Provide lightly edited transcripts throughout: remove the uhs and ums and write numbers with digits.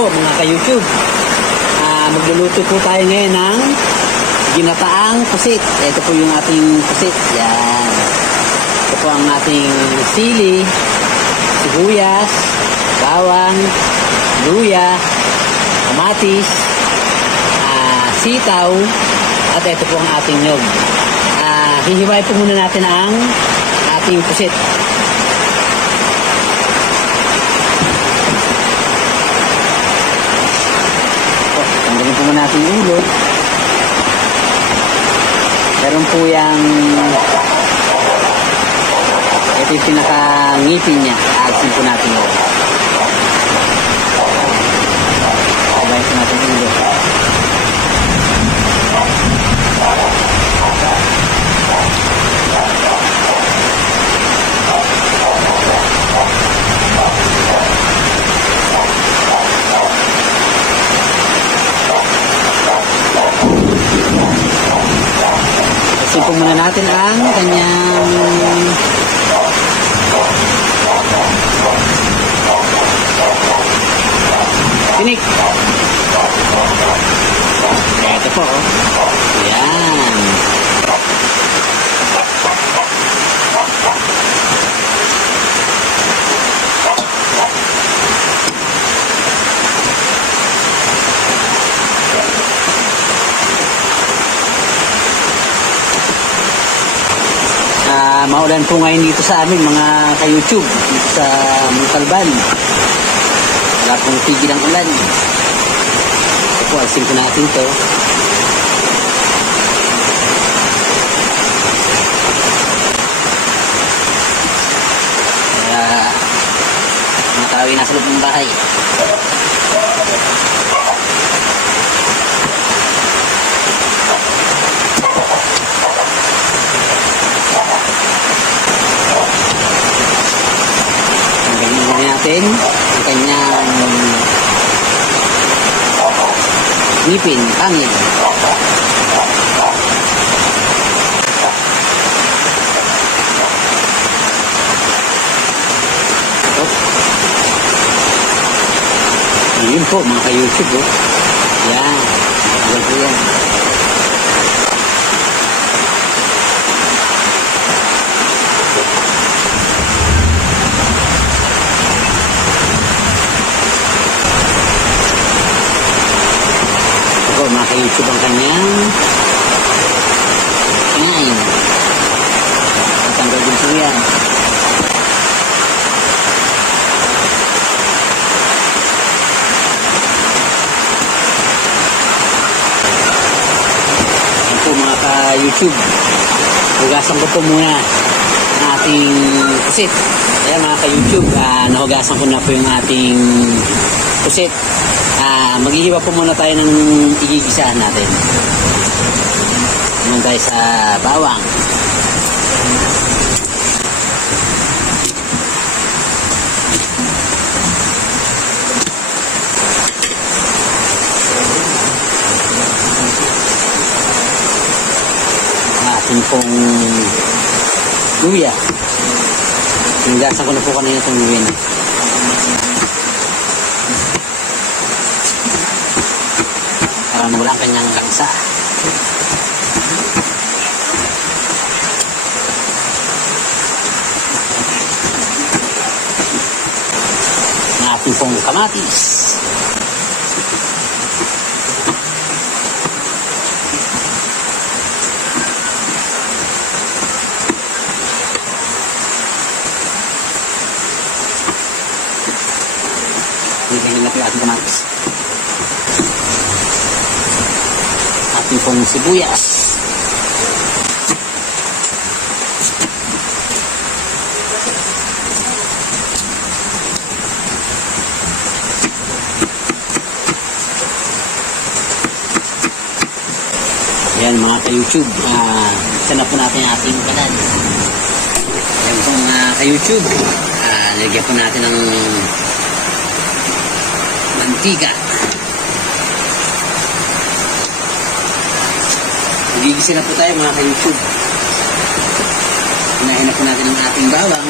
po mga ka-YouTube. Magluluto po tayo ngayon ng ginataang pusit. Ito po yung ating pusit. Yan. Ito po ang ating sili, sibuyas, bawang, luya, kamatis, sitaw, at ito po ang ating nyog. Hihiwain po muna natin ang ating pusit. Tanggalin po muna natin yung ulo. Meron po yung ito yung pinaka-ngipin niya. Aalisin po natin yun. Hiwain po natin yung ulo. Sipon muna natin ang kanyang tinik. Ito po. Ayan. Maulan po ngayon dito sa amin mga ka-YouTube dito sa Montalban. Wala pong tigil ang ulan. Ito po, alisin po natin ito. Mga tao yung nasa loob ng bahay. Natin ang kanyang ngipin, pangil. Yun po mga ka-YouTube. Yan. Yan po yan. Mga ka-YouTube ang kanyang ngayon. Tatanggal din po yan. Yan po mga ka-YouTube. Hugasan ko po muna ang ating pusit. Ayan mga ka-YouTube, nahugasan ko na po yung ating pusit. Maghihiwa po muna tayo ng igigisahan natin. Muna tayo sa bawang. Ating pong luya. Hinugasan ko na po kanina itong luya na. Para mula ang kanyang langsa. Ang ating pong kamatis. Hingin natin ang ating kamatis. Ating pong sibuyas. Ayan mga ka-YouTube, sana po natin ang ating kalan. Ayan po mga ka-YouTube, lagyan po natin ng mantika. Gigisa na po tayo mga ka-YouTube. Unahin na po natin ang ating bawang.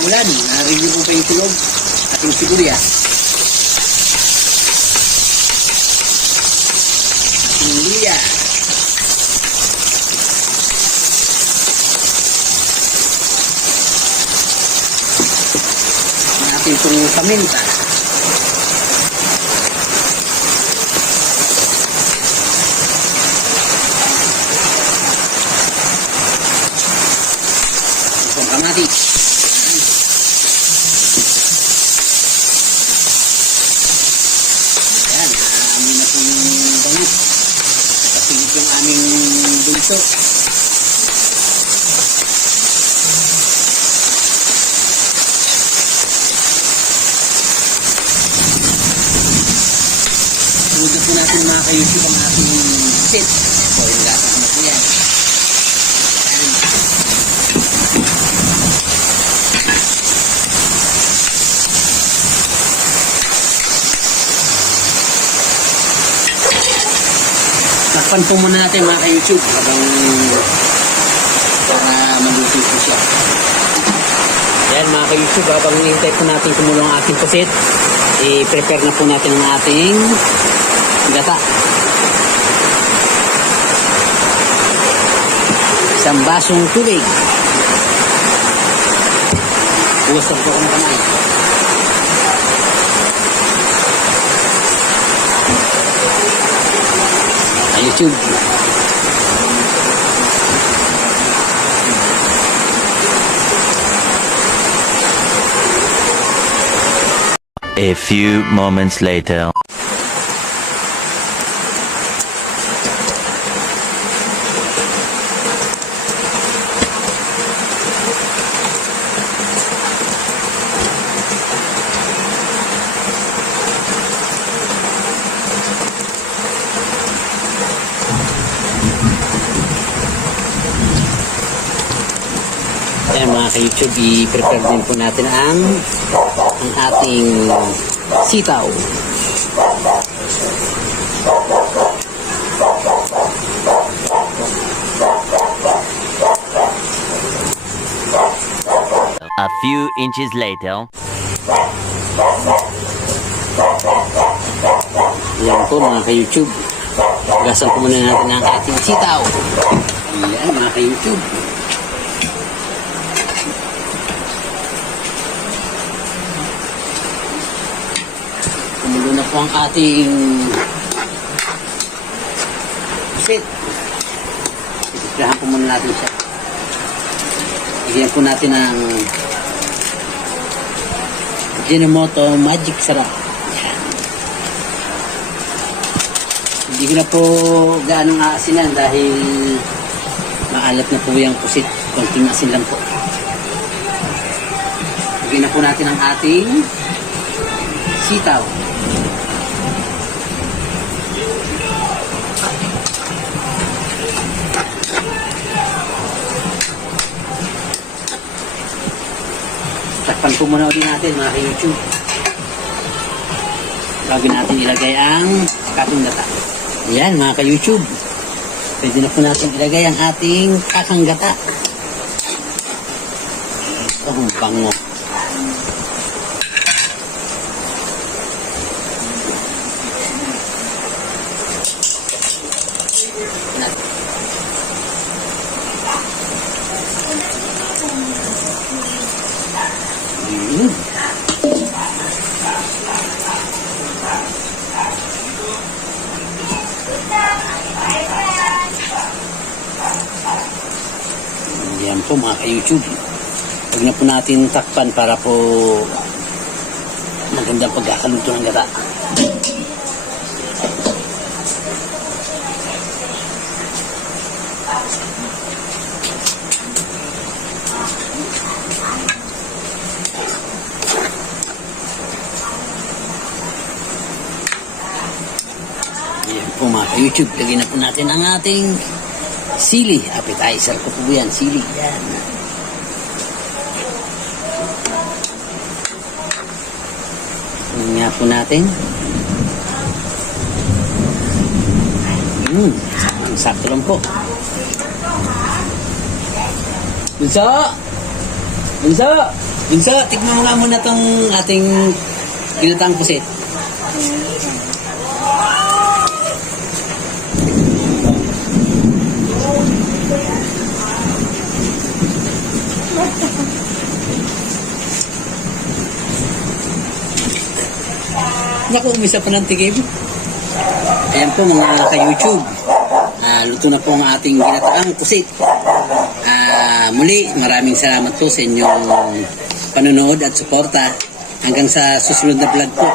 umulan. Narinig niyo po pa yung tulog. Ating sibuyas. Ating luya. Ating itong paminta. Itong kamatis. Ayan, naamoy na po yung bangus. Kapigit yung aming bunso. Huwag na po natin mga ka-YouTube ang ating sit. So, yung lasa na po yan. Takpan po muna natin mga ka-YouTube habang para maluto po siya. Yan mga ka-YouTube, habang hinihintay po natin kumulong ang ating pusit, i-prepare na po natin ang ating gata. Isang basong tubig. Buwasan po ako ng kamay. YouTube. A few moments later. Ayan mga ka-YouTube, i-prepare din po natin ang ating sitaw. A few inches later. Ayan po mga ka-YouTube. Gasan po muna natin ang ating sitaw. Ayan mga ka-YouTube. Kumulo na po ang ating pusit. Ipiprahan po muna natin siya. Bigyan po natin ng Ajinomoto Magic Sarap. Yan. Hindi ko na po gaanong aasinan dahil maalat na po yung pusit. Konting asin lang po. Bigyan na po natin ang ating sitaw. Takpan po muna ulit natin mga ka-YouTube. Bago natin ilagay ang kakang gata. Ayan mga ka-YouTube. Pwede na po natin ilagay ang ating kakang gata. Oh, bango. Yan po mga ka-YouTube. Huwag na po natin takpan para po magandang pagkakaluto ng gata. Yan po mga ka-YouTube. Lagyan na po natin ang ating sili. Appetizer ko po yan. Sili. Yan. Nga po natin. Ang sakto lang po. Bunso! Bunso! Bunso, tikman mo nga muna tong ating ginataang pusit. Naku, umisa pa ng tigib. Ayan po mga ka-YouTube. Luto na po ang ating ginataang pusit. Muli, maraming salamat po sa inyong panonood at suporta. Hanggang sa susunod na vlog po.